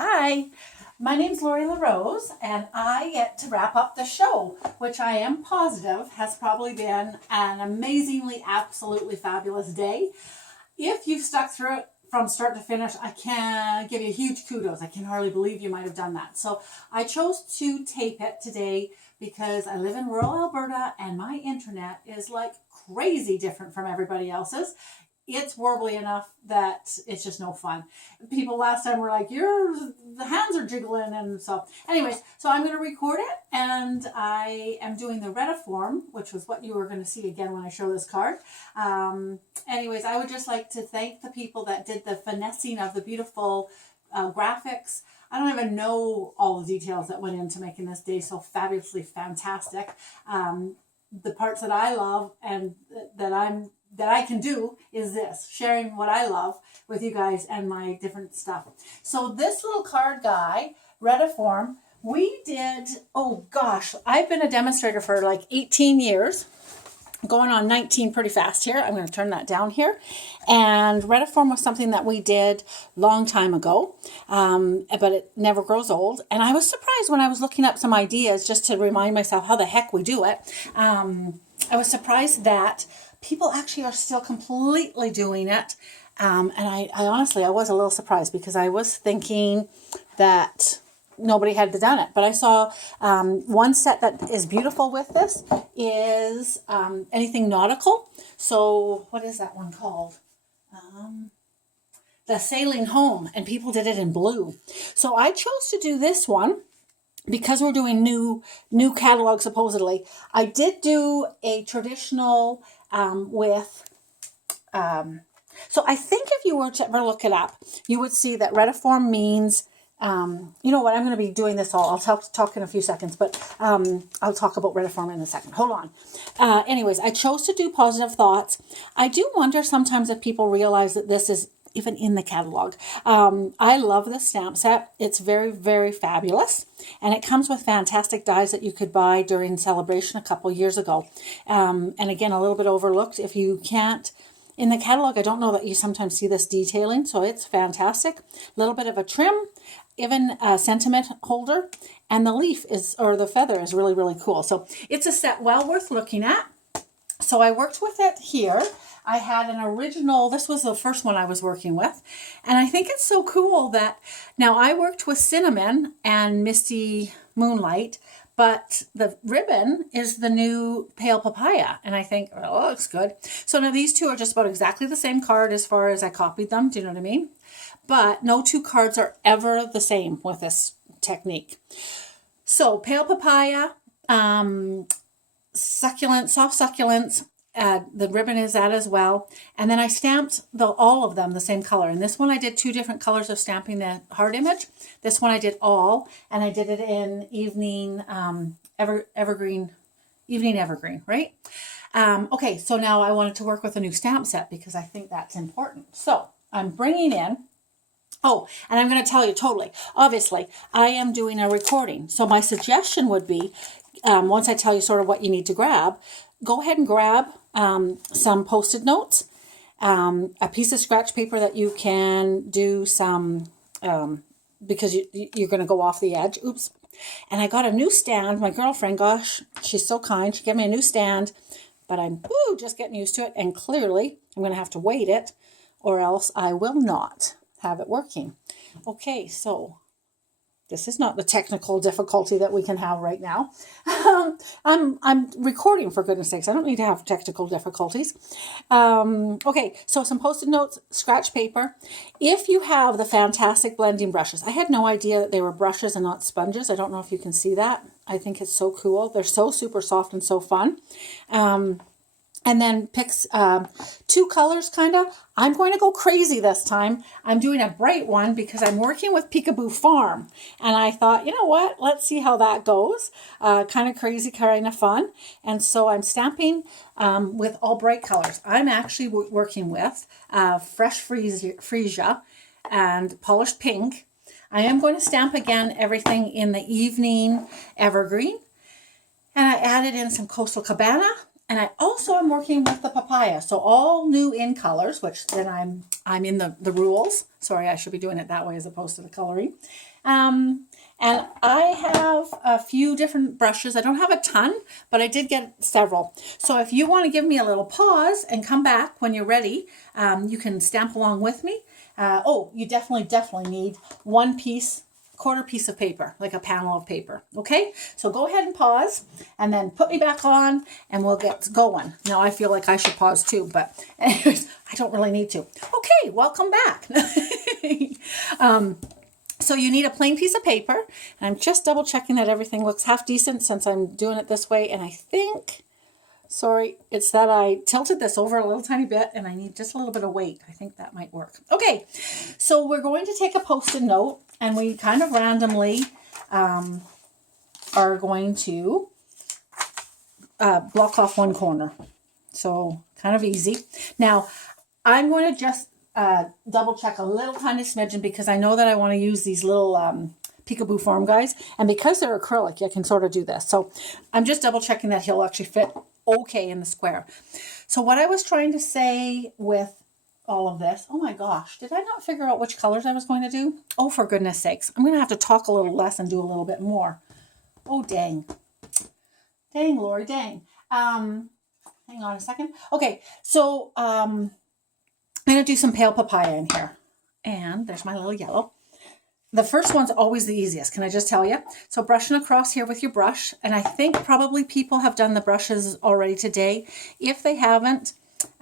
Hi, my name's Lori LaRose, and I get to wrap up the show, which I am positive has probably been an amazingly, absolutely fabulous day. If you've stuck through it from start to finish, I can give you huge kudos. I can hardly believe you might have done that. So I chose to tape it today because I live in rural Alberta and my internet is like crazy different from everybody else's. It's warbly enough that it's just no fun. People last time were like, the hands are jiggling. And so anyways, so I'm going to record it, and I am doing the Retiform, which was what you were going to see again when I show this card. Anyways, I would just like to thank the people that did the finessing of the beautiful graphics. I don't even know all the details that went into making this day so fabulously fantastic. The parts that I love and that I can do is this, sharing what I love with you guys and my different stuff. So this little card guy, Retiform, we did, oh gosh, I've been a demonstrator for like 18 years, going on 19 pretty fast here. I'm going to turn that down here. And Retiform was something that we did long time ago, but it never grows old. And I was surprised when I was looking up some ideas just to remind myself how the heck we do it. I was surprised that people actually are still completely doing it. And I honestly, I was a little surprised because I was thinking that nobody had done it. But I saw one set that is beautiful with this is anything nautical. So what is that one called? The Sailing Home, and people did it in blue. So I chose to do this one because we're doing new catalog supposedly. I did do a traditional with so I think if you were to ever look it up, you would see that Retiform means you know what, I'm going to be doing this all. I'll talk in a few seconds, but I'll talk about Retiform in a second. Hold on. Anyways, I chose to do positive thoughts. I do wonder sometimes if people realize that this is even in the catalog. I love this stamp set. It's very, very fabulous. And it comes with fantastic dies that you could buy during Celebration a couple years ago. And again, a little bit overlooked. If you can't, in the catalog, I don't know that you sometimes see this detailing, so it's fantastic. A little bit of a trim, even a sentiment holder, and the leaf is, or the feather is really, really cool. So it's a set well worth looking at. So I worked with it here. I had an original, this was the first one I was working with. And I think it's so cool that, now I worked with Cinnamon and Misty Moonlight, but the ribbon is the new Pale Papaya. And I think, oh, it looks good. So now these two are just about exactly the same card as far as I copied them. Do you know what I mean? But no two cards are ever the same with this technique. So Pale Papaya, succulent, soft succulents. The ribbon is that as well. And then I stamped all of them the same color. And this one I did two different colors of stamping the heart image. This one I did all, and I did it in evening evergreen, right? Okay, so now I wanted to work with a new stamp set because I think that's important. So I'm bringing in, oh, and I'm going to tell you totally, obviously, I am doing a recording. So my suggestion would be, once I tell you sort of what you need to grab, go ahead and grab some Post-it notes, a piece of scratch paper that you can do some, because you're going to go off the edge. Oops. And I got a new stand. My girlfriend, gosh, she's so kind. She gave me a new stand, but I'm just getting used to it. And clearly, I'm going to have to weight it, or else I will not have it working. Okay, so this is not the technical difficulty that we can have right now. I'm recording, for goodness sakes. I don't need to have technical difficulties. Okay, so some Post-it notes, scratch paper. If you have the fantastic blending brushes, I had no idea that they were brushes and not sponges. I don't know if you can see that. I think it's so cool. They're so super soft and so fun. And then picks two colors, kind of. I'm going to go crazy this time. I'm doing a bright one because I'm working with Peekaboo Farm. And I thought, you know what? Let's see how that goes. Kind of crazy, kind of fun. And so I'm stamping with all bright colors. I'm actually working with Fresh Freesia and Polished Pink. I am going to stamp again everything in the Evening Evergreen. And I added in some Coastal Cabana And I also am working with the papaya. So all new in colors, which then I'm in the rules. Sorry, I should be doing it that way as opposed to the coloring. And I have a few different brushes. I don't have a ton, but I did get several. So if you want to give me a little pause and come back when you're ready, you can stamp along with me. Oh, you definitely need quarter piece of paper, like a panel of paper. Okay, so go ahead and pause and then put me back on and we'll get going. Now I feel like I should pause too, but anyways, I don't really need to. Okay, welcome back. So you need a plain piece of paper, and I'm just double checking that everything looks half decent since I'm doing it this way. And I think, sorry, it's that I tilted this over a little tiny bit and I need just a little bit of weight. I think that might work. Okay, so we're going to take a Post-it note and we kind of randomly are going to block off one corner. So kind of easy. Now, I'm going to just double check a little tiny smidgen because I know that I want to use these little peekaboo form guys. And because they're acrylic, you can sort of do this. So I'm just double checking that he'll actually fit okay in the square. So what I was trying to say with all of this, oh my gosh, did I not figure out which colors I was going to do? Oh, for goodness sakes. I'm going to have to talk a little less and do a little bit more. Oh, dang. Dang, Lori, dang. Hang on a second. Okay, so I'm going to do some pale papaya in here. And there's my little yellow. The first one's always the easiest, can I just tell you? So brushing across here with your brush, and I think probably people have done the brushes already today. If they haven't,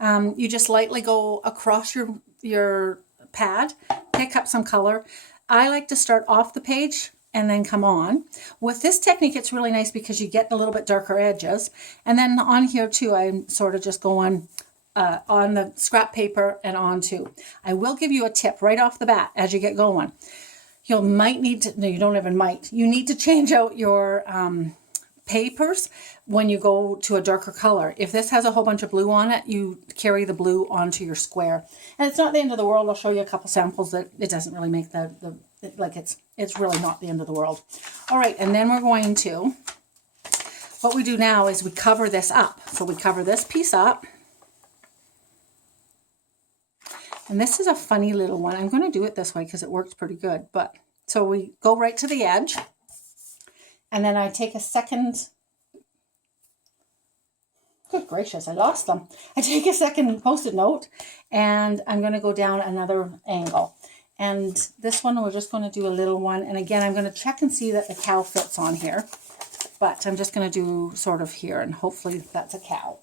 you just lightly go across your pad, pick up some color. I like to start off the page and then come on. With this technique, it's really nice because you get a little bit darker edges. And then on here too, I'm sort of just going on the scrap paper and onto. I will give you a tip right off the bat as you get going. You might need to, no, you don't even might. You need to change out your papers when you go to a darker color. If this has a whole bunch of blue on it, you carry the blue onto your square. And it's not the end of the world. I'll show you a couple samples that it doesn't really make it's really not the end of the world. All right, and then we're going to, what we do now is we cover this up. So we cover this piece up. And this is a funny little one. I'm going to do it this way because it works pretty good. But so we go right to the edge. And then I take a second. Good gracious, I lost them. I take a second Post-it note and I'm going to go down another angle. And this one, we're just going to do a little one. And again, I'm going to check and see that the cow fits on here. But I'm just going to do sort of here and hopefully that's a cow.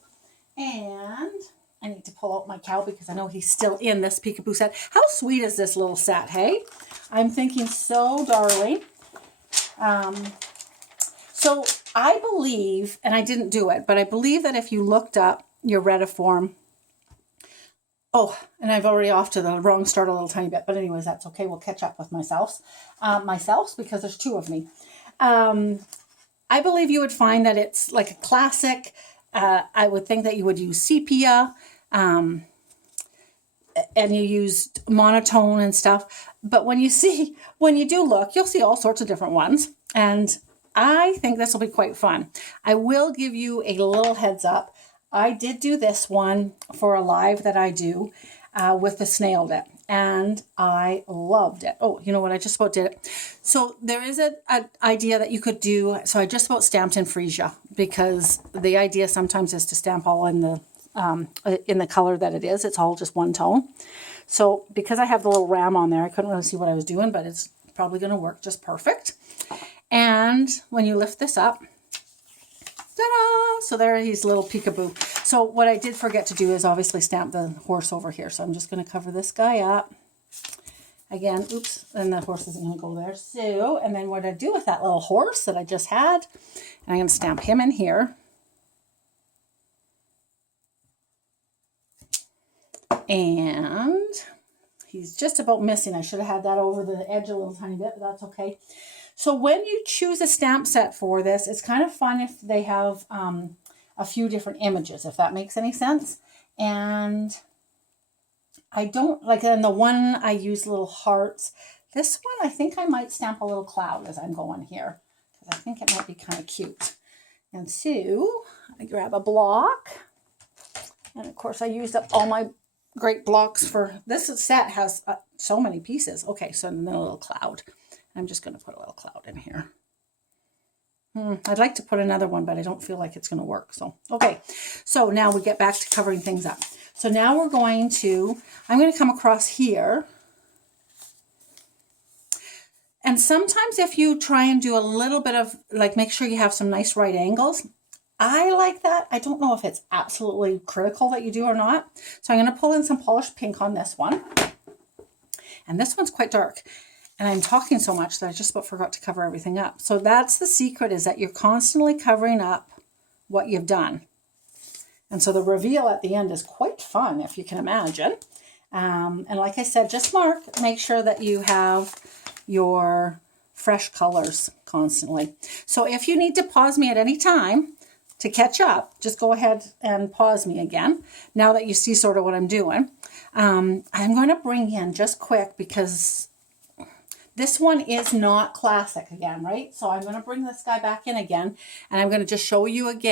And I need to pull out my cow because I know he's still in this peekaboo set. How sweet is this little set, hey? I'm thinking so darling. So I believe, and I didn't do it, but I believe that if you looked up your Retiform, oh, and I've already off to the wrong start a little tiny bit, but anyways, that's okay. We'll catch up with myself because there's two of me. I believe you would find that it's like a classic. I would think that you would use sepia, and you used monotone and stuff. But when you do look, you'll see all sorts of different ones. And I think this will be quite fun. I will give you a little heads up. I did do this one for a live that I do with the snail dip. And I loved it. Oh, you know what? I just about did it. So there is an idea that you could do. So I just about stamped in freesia because the idea sometimes is to stamp all in the color that it is. It's all just one tone. So because I have the little ram on there, I couldn't really see what I was doing, but it's probably going to work just perfect. And when you lift this up, ta-da! So there he's little peekaboo. So what I did forget to do is obviously stamp the horse over here. So I'm just going to cover this guy up. Again, oops, and the horse isn't going to go there. So, and then what I do with that little horse that I just had, and I'm going to stamp him in here. And he's just about missing. I should have had that over the edge a little tiny bit, but that's okay. So when you choose a stamp set for this, it's kind of fun if they have a few different images, if that makes any sense. And I don't, like in the one I use little hearts. This one, I think I might stamp a little cloud as I'm going here, because I think it might be kind of cute. And so I grab a block. And of course I used up all my great blocks for this set has so many pieces. Okay, so then a little cloud. I'm just going to put a little cloud in here. I'd like to put another one, but I don't feel like it's going to work. So, okay. So now we get back to covering things up. So now I'm going to come across here. And sometimes if you try and do a little bit of, like, make sure you have some nice right angles. I like that. I don't know if it's absolutely critical that you do or not. So I'm going to pull in some polished pink on this one. And this one's quite dark. And I'm talking so much that I just about forgot to cover everything up. So that's the secret, is that you're constantly covering up what you've done. And so the reveal at the end is quite fun, if you can imagine. And like I said, just make sure that you have your fresh colors constantly. So if you need to pause me at any time to catch up, just go ahead and pause me again. Now that you see sort of what I'm doing. I'm going to bring in just quick, because this one is not classic again, right? So I'm going to bring this guy back in again, and I'm going to just show you again